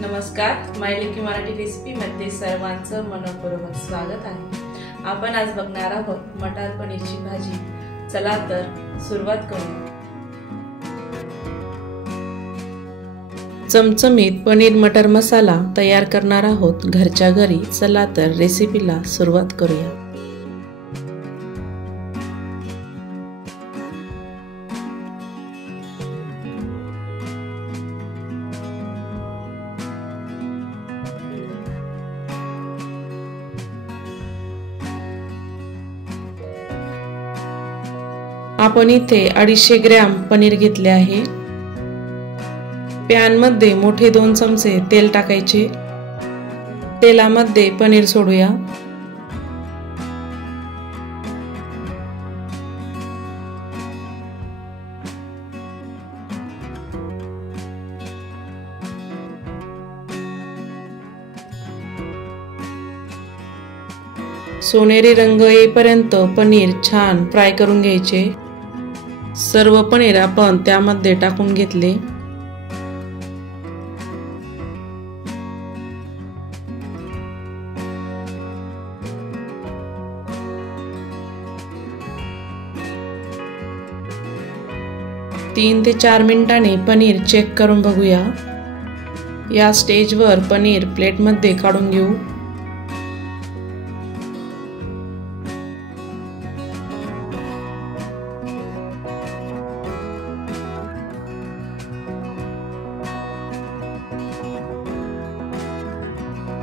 नमस्कार, मायलेकी मराठी रेसिपी मध्ये सर्वांचं मनपूर्वक स्वागत आहे। आपण आज बघणार आहोत मटार पनीरची भाजी। चला तर सुरुवात करूया। चमचमीत पनीर मटर मसाला तयार करणार आहोत घरच्या घरी। चला तर रेसिपीला सुरुवात करूया। आपण इथे 250 ग्रॅम पनीर घेतले आहे। पॅन मध्ये मोठे 2 चमचे तेल टाकायचे। तेलामध्ये पनीर सोडूया। सोनेरी रंग येईपर्यंत पनीर छान फ्राय करून घ्यायचे। सर्व पनीर आपण त्यामध्ये टाकून घेतले। तीन ते 4 मिनिटांनी पनीर चेक करून बघूया। या स्टेजवर पनीर प्लेटमध्ये काढून घेऊ।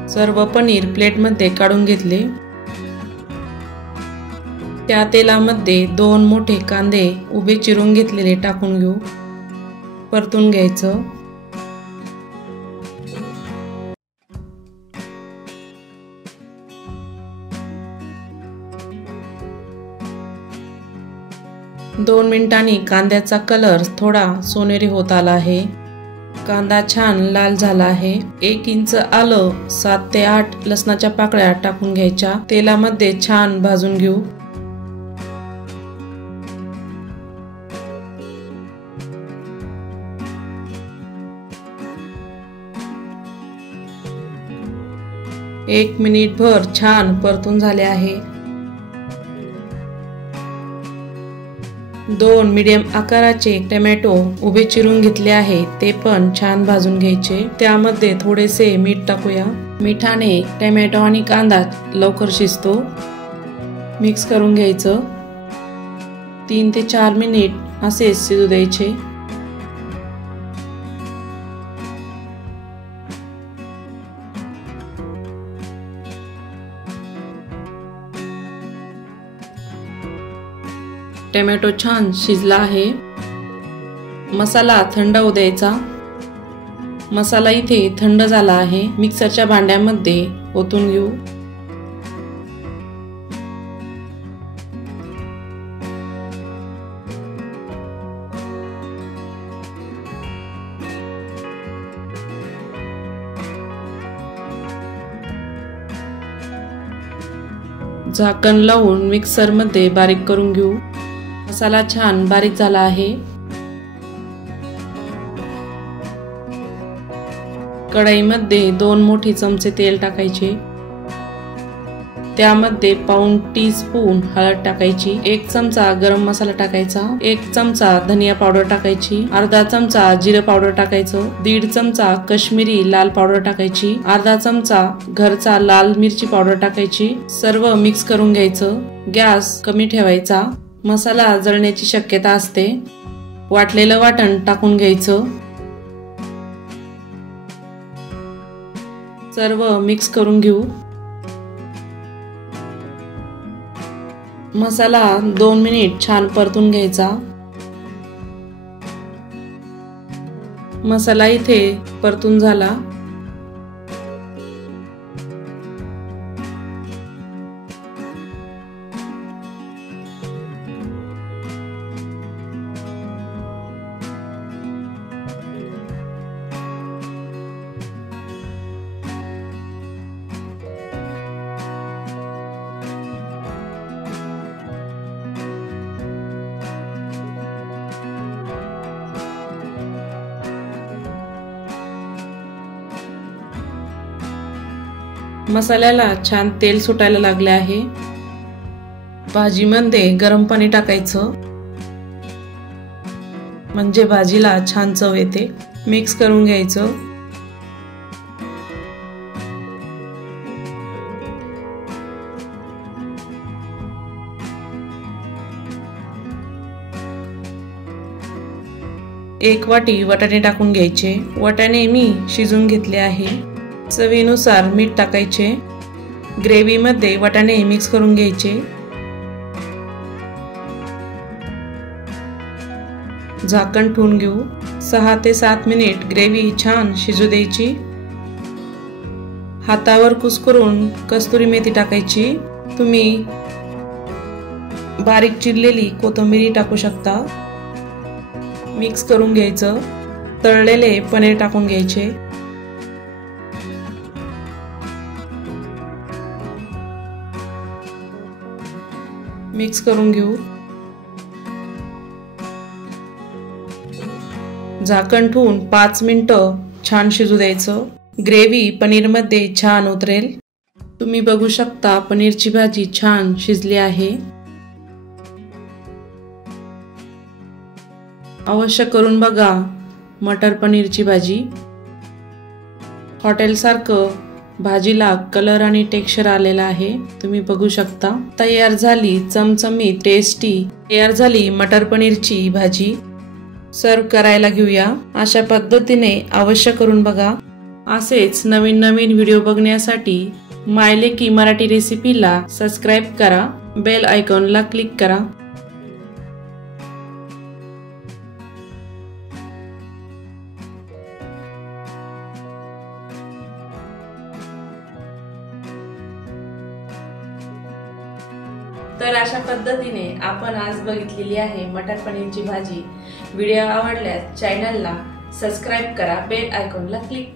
सर्व पनीर प्लेटमध्ये काढून घेतले। त्या तेलामध्ये 2 मोठे कांदे उभे चिरून घेतलेले टाकून घेऊ। परतून घ्यायचं। दोन मिनिटांनी कांद्याचा कलर थोडा सोनेरी होत आला आहे। कांदा छान लाल झाला आहे। 1 इंच आलं, 7 ते 8 लसणाच्या पाकळ्या टाकून घ्यायच्या। तेलामध्ये छान भाजून घेऊ। एक मिनिटभर छान परतून झाले आहे। 2 मीडियम आकाराचे टोमॅटो उभे चिरून घेतले आहे। ते पण छान भाजून घ्यायचे। त्यामध्ये थोडेसे मीठ टाकूया। मिठाने टोमॅटो आणि कांदा लवकर शिजतो। मिक्स करून घ्यायचं। 3 ते 4 मिनिट असे शिजू द्यायचे। टोमॅटो छान शिजला आहे। मसाला थंड होऊ द्यायचा। मसाला इथे थंड झाला आहे। मिक्सरच्या भांड्यामध्ये ओतून घेऊ। झाकण लावून मिक्सरमध्ये बारीक करून घेऊ। मसाला छान बारीक झाला आहे। कढईमध्ये 2 मोठे चमचे तेल टाकायचे। त्यामध्ये पाऊण टीस्पून हळद टाकायची। 1 चमचा गरम मसाला टाकायचा। 1 चमचा धनिया पावडर टाकायची। अर्धा चमचा जिरे पावडर टाकायचं। 1.5 चमचा काश्मीरी लाल पावडर टाकायची। अर्धा चमचा घरचा लाल मिरची पावडर टाकायची। सर्व मिक्स करून घ्यायचं। गॅस कमी ठेवायचा। मसाला जळण्याची शक्यता असते। वाटलेलं वाटण टाकून घ्यायचं। सर्व मिक्स करून घेऊ। मसाला 2 मिनिट छान परतून घ्यायचा। मसाला इथे परतून झाला। मसाल्याला छान तेल सुटायला लागले आहे। भाजीमध्ये गरम पाणी टाकायचं म्हणजे भाजीला छान चव येते। मिक्स करून घ्यायचं। एक वाटी वाटाणे टाकून घ्यायचे। वाटाणे मी शिजून घेतले आहे। चवीनुसार मीठ टाकायचे। ग्रेव्ही मध्ये वाटाणे मिक्स करून घ्यायचे। झाकण ठेवून घेऊ। 6 ते 7 मिनिट ग्रेव्ही छान शिजू द्यायची। हातावर कुस्करून कस्तुरी मेथी टाकायची। तुम्ही बारीक चिरलेली कोथिंबीर टाकू शकता। मिक्स करून घ्यायचं। तळलेले पनीर टाकून घ्यायचे। मिक्स करून घेऊ। झाकण ठेवून 5 मिनिटं छान शिजू द्यायचं। ग्रेव्ही पनीर मध्ये छान उतरेल। तुम्ही बघू शकता पनीरची भाजी छान शिजली आहे। अवश्य करून बघा मटर पनीरची भाजी। हॉटेल सारखं भाजीला कलर आणि टेक्स्चर आलेला आहे। तुम्ही बघू शकता। तयार झाली चमचमीत टेस्टी तयार झाली मटर पनीरची भाजी। सर्व करायला घेऊया। अशा पद्धतीने अवश्य करून बघा। असेच नवीन नवीन व्हिडिओ बघण्यासाठी माय लेकी मराठी रेसिपीला सबस्क्राइब करा। बेल आयकॉनला क्लिक करा। तर अशा पद्धतीने आपण आज बघितलेली आहे मटर पनीरची भाजी। व्हिडिओ आवडल्यास चॅनलला सबस्क्राइब करा। बेल आयकॉनला क्लिक करा।